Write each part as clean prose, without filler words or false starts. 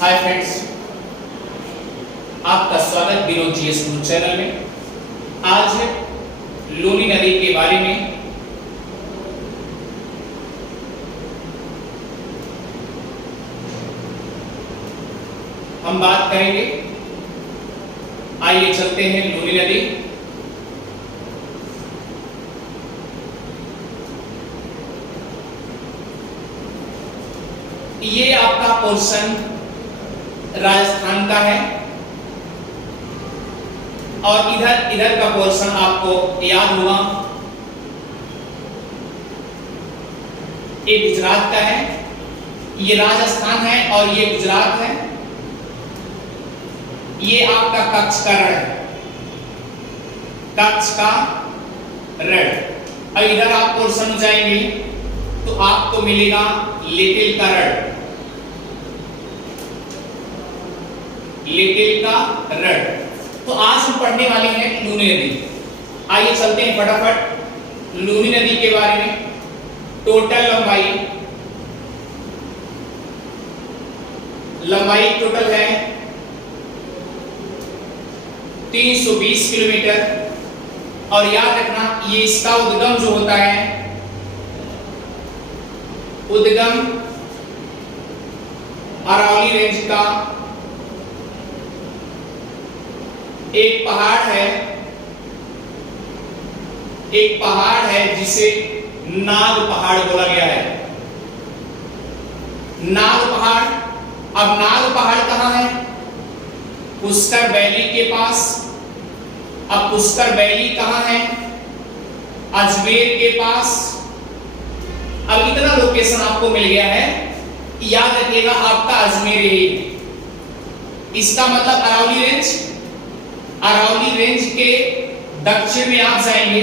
Hi friends, आपका स्वागत Vinod GS news channel में। आज लूनी नदी के बारे में हम बात करेंगे। आइए चलते हैं लूनी नदी। ये आपका पोर्शन राजस्थान का है और इधर का पोर्शन आपको याद होगा, ये गुजरात का है, ये राजस्थान है और ये गुजरात है। ये आपका कच्छ का रण है, कच्छ का रण। और इधर आप पोर्शन जाएंगे तो आपको मिलेगा लिटिल का रण, लिटिल का रण। तो आज हम पढ़ने वाले हैं लूनी नदी। आइए चलते हैं फटाफट लूनी नदी के बारे में। टोटल लंबाई टोटल है 320 किलोमीटर। और याद रखना, ये इसका उद्गम जो होता है, उद्गम अरावली रेंज का एक पहाड़ है जिसे नाग पहाड़ बोला गया है। नाग पहाड़। अब नाग पहाड़ कहां है? पुष्कर वैली के पास। अब पुष्कर वैली कहां है? अजमेर के पास। अब इतना लोकेशन आपको मिल गया है, याद रखिएगा आपका अजमेर ही। इसका मतलब अरावली रेंज, अरावली रेंज के दक्षिण में आप जाएंगे,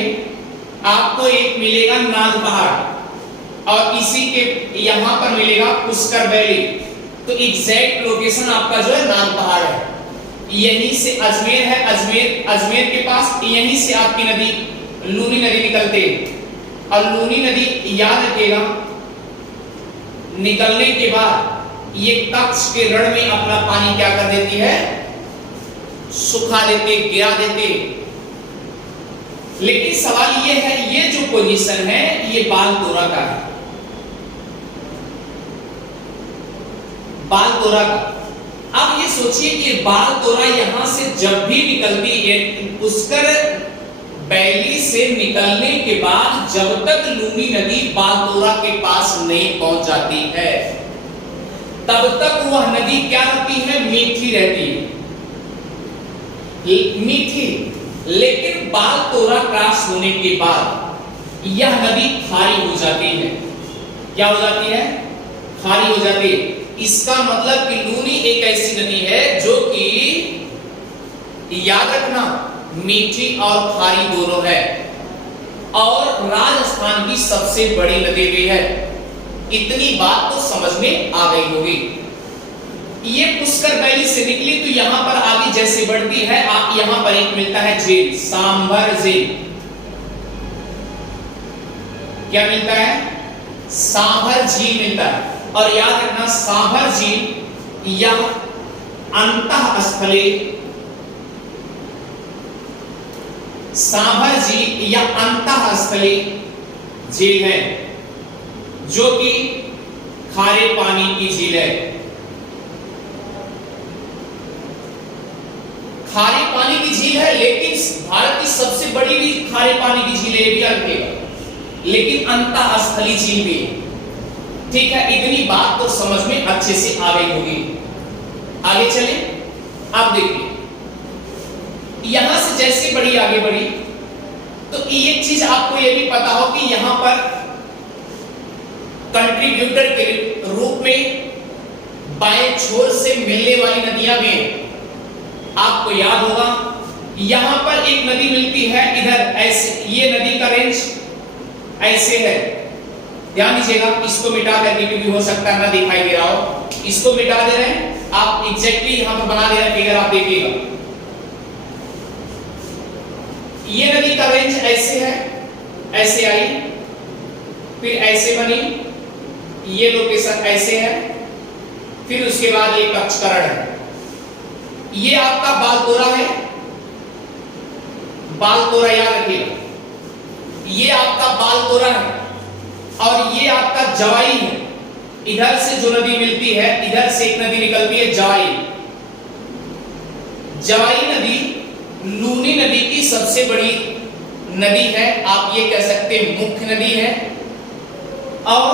आपको एक मिलेगा नाग पहाड़ और इसी के यहां पर मिलेगा पुष्कर वैली। तो एग्जैक्ट लोकेशन आपका जो है नाग पहाड़ है। यहीं से अजमेर है, अजमेर के पास यहीं से आपकी नदी लूनी नदी निकलती है। और लूनी नदी याद रखिएगा, निकलने के बाद ये कच्छ के रण में अपना पानी क्या कर देती है? सुखा देते, गिरा देते। लेकिन सवाल ये है, ये जो पोजीशन है ये बालतोरा का है, बालतोरा का। अब ये सोचिए कि बालतोरा यहां से जब भी निकलती है, पुष्कर वैली से निकलने के बाद जब तक लूनी नदी बालतोरा के पास नहीं पहुंच जाती है, तब तक वह नदी क्या रहती है? मीठी रहती है, मीठी। लेकिन बालतोरा क्रॉस होने के बाद यह नदी खारी हो जाती है। क्या हो जाती है? खारी हो जाती है। इसका मतलब कि लूनी एक ऐसी नदी है जो कि याद रखना मीठी और खारी दोनों है और राजस्थान की सबसे बड़ी नदी भी है। इतनी बात तो समझ में आ गई होगी। ये पुष्कर वैली से निकली तो यहां पर आगे जैसे बढ़ती है, आप यहां पर एक मिलता है झील, सांभर झील। क्या मिलता है? सांभर झील मिलता है। और याद रखना, सांभर झील या अंतःस्थली, सांभर झील या अंतःस्थली झील है जो कि खारे पानी की झील है। खारे पानी की झील है, लेकिन भारत की सबसे बड़ी भी खारे पानी की झील है, ये भी याद रखिएगा। लेकिन अंतःस्थली झील भी है। ठीक है, इतनी बात तो समझ में अच्छे से आ गई होगी। आगे चले। अब देखिए, यहां से जैसे बढ़ी आगे बढ़ी तो एक चीज आपको यह भी पता हो कि यहां पर कंट्रीब्यूटर के रूप में बाएं छोर से मिलने वाली नदियां भी हैं। आपको याद होगा, यहां पर एक नदी मिलती है इधर ऐसे, ये नदी का रेंज ऐसे है। ध्यान दीजिएगा, इसको मिटा करके, क्योंकि हो सकता है ना दिखाई दे रहा हो, इसको मिटा दे रहे हैं आप। एग्जैक्टली यहां पर बना दे रहे हैं फिगर, आप देखिएगा। ये नदी का रेंज ऐसे है, ऐसे आई, फिर ऐसे बनी, ये लोकेशन ऐसे है, फिर उसके बाद ये कक्षकरण है। ये आपका बालतोरा है, बालतोरा याद रखिएगा, ये आपका बालतोरा है और ये आपका जवाई है। इधर से जो नदी मिलती है, इधर से एक नदी निकलती है जवाई। जवाई नदी लूनी नदी की सबसे बड़ी नदी है, आप ये कह सकते हैं मुख्य नदी है। और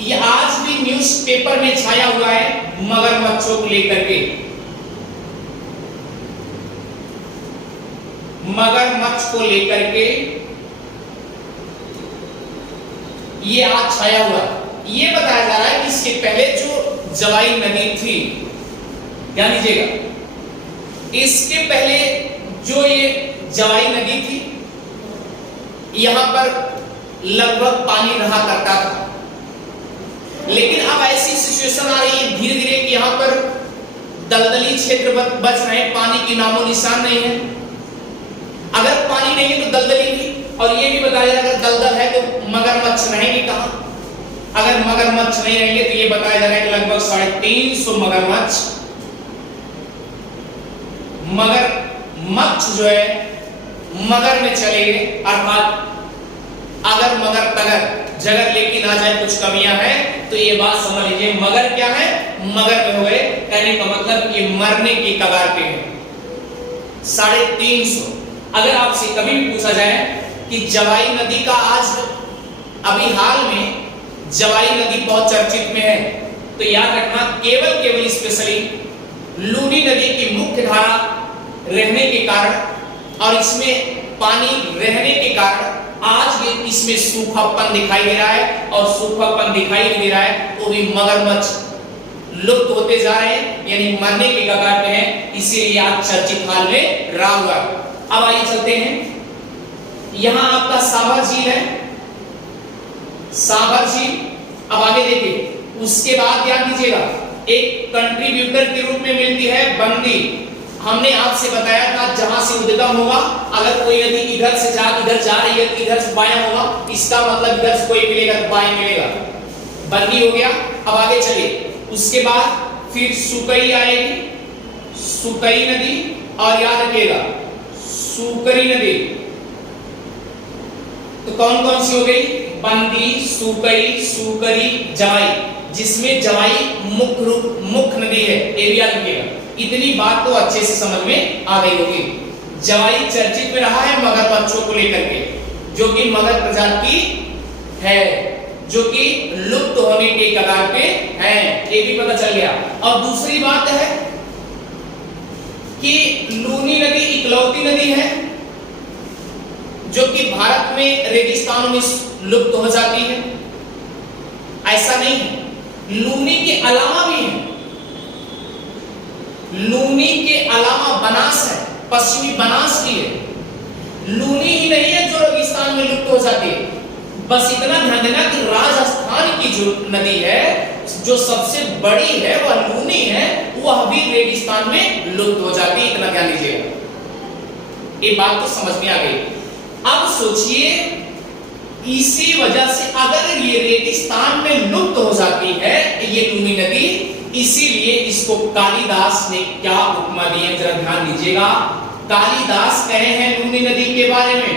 ये आज भी न्यूज़पेपर में छाया हुआ है मगरमच्छों को लेकर के। मगरमच्छ को लेकर के ये आज छाया हुआ। ये बताया जा रहा है कि इसके पहले जो जवाई नदी थी, ध्यान दीजिएगा, इसके पहले जो ये जवाई नदी थी, यहां पर लगभग पानी रहा करता था। लेकिन अब ऐसी सिचुएशन आ रही है धीरे धीरे कि यहां पर दलदली क्षेत्र बच रहे, पानी की नामो निशान नहीं है। अगर पानी नहीं है तो दलदली भी, और ये भी बताया जाए अगर दलदल है तो मगरमच्छ रहेंगे कहां। अगर मगरमच्छ नहीं रहेंगे तो ये बताया जा रहा है कि लगभग 350 मगरमच्छ जो है मगर में चले गए। अर्थात अगर मगर तगर जगह लेकिन आ जाए कुछ कमियां हैं तो ये बात समझ लीजिए मगर क्या है, मगर में हो गए। कहने का मतलब ये मरने की कगार पे है। 350। अगर आपसे कभी भी पूछा जाए कि जवाई नदी का आज अभी हाल में जवाई नदी बहुत चर्चित में है, तो याद रखना केवल स्पेशली लूनी नदी की मुख्य धारा रहने के कारण और इसमें पानी रहने के कारण आज भी इसमें सूखापन दिखाई दे रहा है। और सूखापन दिखाई दे रहा है वो भी मगरमच्छ लुप्त होते जा रहे हैं, यानी मरने के कगार पे हैं, इसीलिए आज चर्चित हाल में रहा हुआ। अब आइए चलते हैं, यहां आपका साभर झील है, साभर झील। अब आगे देखिए, उसके बाद ध्यान दीजिएगा एक कंट्रीब्यूटर के रूप में मिलती है बंदी। हमने आपसे बताया था जहां से उद्गम होगा, अगर कोई नदी इधर से इधर जा रही है तो इधर से बायां होगा, इसका मतलब इधर से कोई मिलेगा तो बाएं मिलेगा, बंदी हो गया। अब आगे चलिए, उसके बाद फिर सुकई आएगी, सुकई नदी, और याद रखिएगा सुकरी नदी। तो कौन कौन सी हो गई, बंदी, सुकई, सुकरी, जवाई, जिसमें जवाई मुख्य नदी है, ये भी याद रखिएगा। इतनी बात तो अच्छे से समझ में आ गई होगी। जवाई चर्चित में रहा है मगरमच्छों को लेकर के, जो कि मगर प्रजाति है, जो कि लुप्त होने के कगार पे है, ये भी पता चल गया। और दूसरी बात है कि लूनी नदी इकलौती नदी है जो कि भारत में रेगिस्तानों में लुप्त हो जाती है। ऐसा नहीं है, लूनी के अलावा भी है, लूनी के अलावा बनास है, पश्चिमी बनास की है। लूनी ही नहीं है जो रेगिस्तान में लुप्त हो जाती है। बस इतना ध्यान देना कि राजस्थान की जो नदी है जो सबसे बड़ी है वह लूनी है, वह भी रेगिस्तान में लुप्त हो जाती है, इतना ध्यान दीजिएगा। ये बात तो समझ में आ गई। अब सोचिए, इसी वजह से अगर ये रेगिस्तान में लुप्त हो जाती है ये लूनी नदी, इसीलिए इसको कालिदास ने क्या उपमा दी है, जरा ध्यान दीजिएगा। कालिदास कहे हैं लूनी नदी के बारे में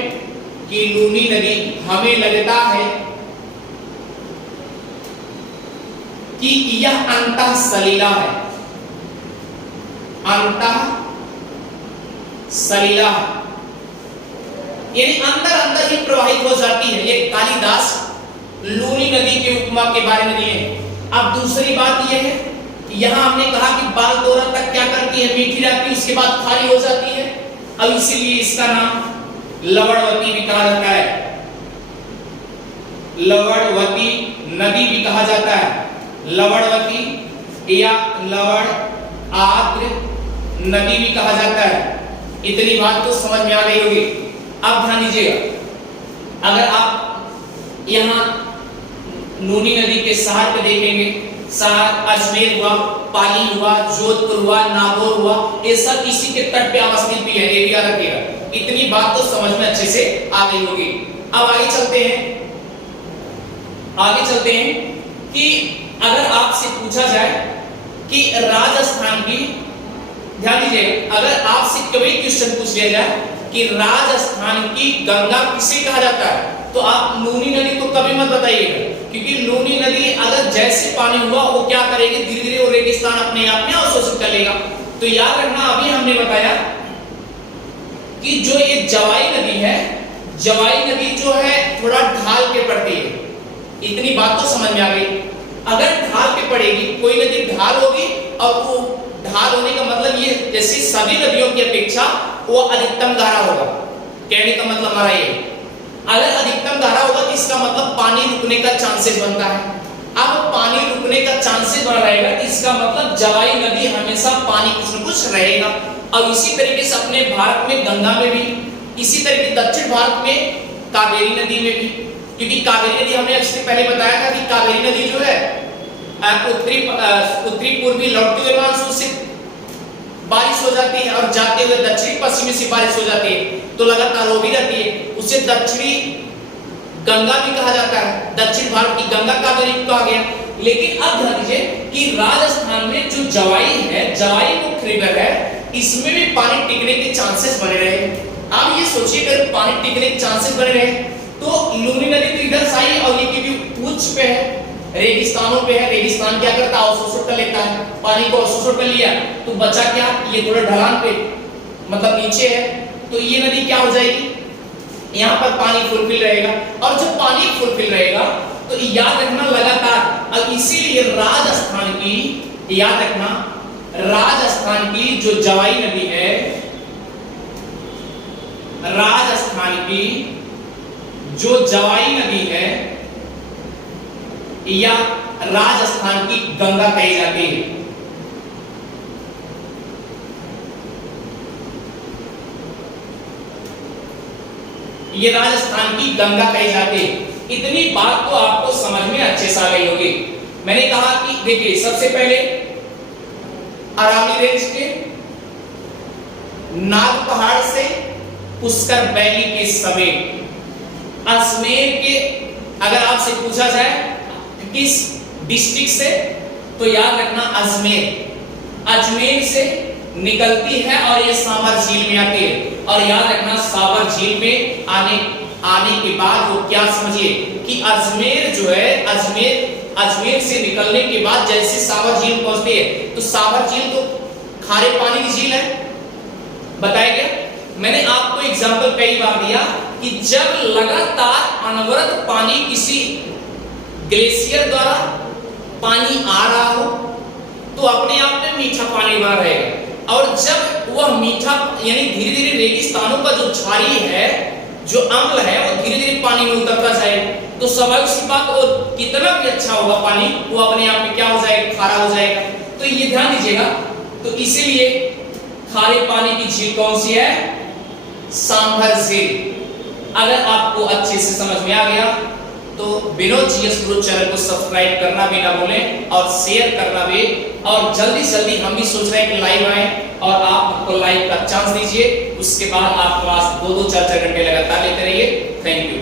कि लूनी नदी हमें लगता है कि यह अंतः सलीला है, अंतः सलीला है, यानी अंदर अंदर ही प्रवाहित हो जाती है। ये कालिदास लूनी नदी के उपमा के बारे में दिए। अब दूसरी बात यह है, यहां हमने कहा कि बालतोरा तक क्या करती है, मीठी रहती है, उसके बाद खाली हो जाती है। अब इसीलिए इसका नाम लवणवती भी कहा जाता है, लवणवती नदी भी कहा जाता है, लवणवती या लवण आद्र नदी भी कहा जाता है। इतनी बात तो समझ में आ गई होगी। अब ध्यान दीजिएगा, अगर आप यहां लूनी नदी के शहर पे देखेंगे, शहर अजमेर हुआ, पाली हुआ, जोधपुर हुआ, नागौर हुआ, ये सब इसी के तट पे अवस्थित भी है, ये भी याद रखिएगा। इतनी बात तो समझ में अच्छे से आ गई होगी। अब आगे चलते हैं, आगे चलते हैं कि अगर आपसे पूछा जाए कि राजस्थान की, ध्यान दीजिएगा, अगर आपसे कभी क्वेश्चन पूछ लिया जाए कि राजस्थान की गंगा किसे कहा जाता है, तो आप लूनी नदी को कभी मत बताइएगा, क्योंकि लूनी नदी अगर जैसे पानी हुआ वो क्या करेगी, धीरे धीरे वो रेगिस्तान अपने आप में अवशोषित कर लेगा। तो याद रखना, अभी हमने बताया कि जो ये जवाई नदी है, जवाई नदी जो है थोड़ा ढाल के पड़ती है, इतनी बात तो समझ में आ गई। अगर ढाल के पड़ेगी, कोई नदी ढाल होगी, और वो ढाल होने का मतलब ये जैसे सभी नदियों की अपेक्षा वो अधिकतम गहरा होगा। कहने का मतलब हमारा ये, अगर अधिकतम गहरा होगा तो इसका मतलब पानी रुकने का चांसेस बनता है। अब पानी रुकने का चांसेस बना रहेगा, इसका मतलब जवाई नदी हमेशा पानी कुछ न कुछ रहेगा। और इसी तरीके से अपने भारत में गंगा में भी, इसी तरीके दक्षिण भारत में कावेरी नदी में भी, क्योंकि कावेरी नदी हमने इससे पहले बताया था कि कावेरी नदी जो है उत्तरी पूर्वी लौटते हुए मानसून से बारिश हो जाती है और जाते हुए दक्षिणी पश्चिमी से बारिश हो जाती है, तो लगातार हो भी रहती है। उसे दक्षिणी गंगा भी कहा जाता है, दक्षिण भारत की गंगा कावेरी को कहा गया। लेकिन अब ध्यान दीजिए कि राजस्थान में जो जवाई है, जवाई मुख्य रिवर है, इसमें भी पानी टिकने के चांसेस बने रहे। आप ये सोचिए, अगर पानी टिकने के चांसेस बने रहे तो लूनी नदी तो इधर से आई और ये भी उच्च पे है, रेगिस्तानों पे है। रेगिस्तान क्या करता है, अवशोषण कर लेता है, पानी को अवशोषण कर लिया तो बचा क्या, ये थोड़ा ढलान पे मतलब नीचे है, तो ये नदी क्या हो जाएगी, यहाँ पर पानी फुलफिल रहेगा। और जब पानी फुलफिल रहेगा तो याद रखना लगातार, और इसीलिए राजस्थान की, याद रखना, राजस्थान की जो जवाई नदी है, राजस्थान की जो जवाई नदी है या राजस्थान की गंगा कही जाती है। ये राजस्थान की गंगा कही जाती है। इतनी बात तो आपको समझ में अच्छे से आ गई होगी। मैंने कहा कि देखिए, सबसे पहले अरावली रेंज के नाग पहाड़ से पुष्कर वैली के समेत अजमेर के, अगर आपसे पूछा जाए किस डिस्ट्रिक्ट से, तो याद रखना अजमेर, अजमेर से निकलती है और ये साबर झील में आती है। और याद रखना, साबर झील में आने के बाद वो क्या समझिए कि अजमेर जो है, अजमेर से निकलने के बाद जैसे साबर झील पहुंचती है, तो साबर झील तो खारे पानी की झील है, बताया गया। मैंने आपको एग्जांपल कई बार दिया कि जब लगातार अनवरत पानी किसी ग्लेशियर द्वारा पानी आ रहा हो तो अपने आप में मीठा पानी बना रहेगा, और जब वह मीठा यानी धीरे धीरे रेगिस्तानों का जो क्षारीय है, जो अम्ल है, वो धीरे धीरे पानी में उतरता जाएगा, तो स्वाभाविक सी बात, और कितना भी अच्छा होगा पानी, वो अपने आप में क्या हो जाएगा, खारा हो जाएगा। तो ये ध्यान दीजिएगा। तो इसीलिए खारे पानी की झील कौन सी है, सांभर झील। अगर आपको अच्छे से समझ में आ गया तो विनोद जीएस गुरु चैनल को सब्सक्राइब करना भी ना भूलें और शेयर करना भी, और जल्दी जल्दी हम भी सोच रहे हैं कि लाइव आए और आप हमको लाइव का चांस दीजिए। उसके बाद आप क्लास 2-2 4-4 घंटे लगातार लेते रहिए। Thank you.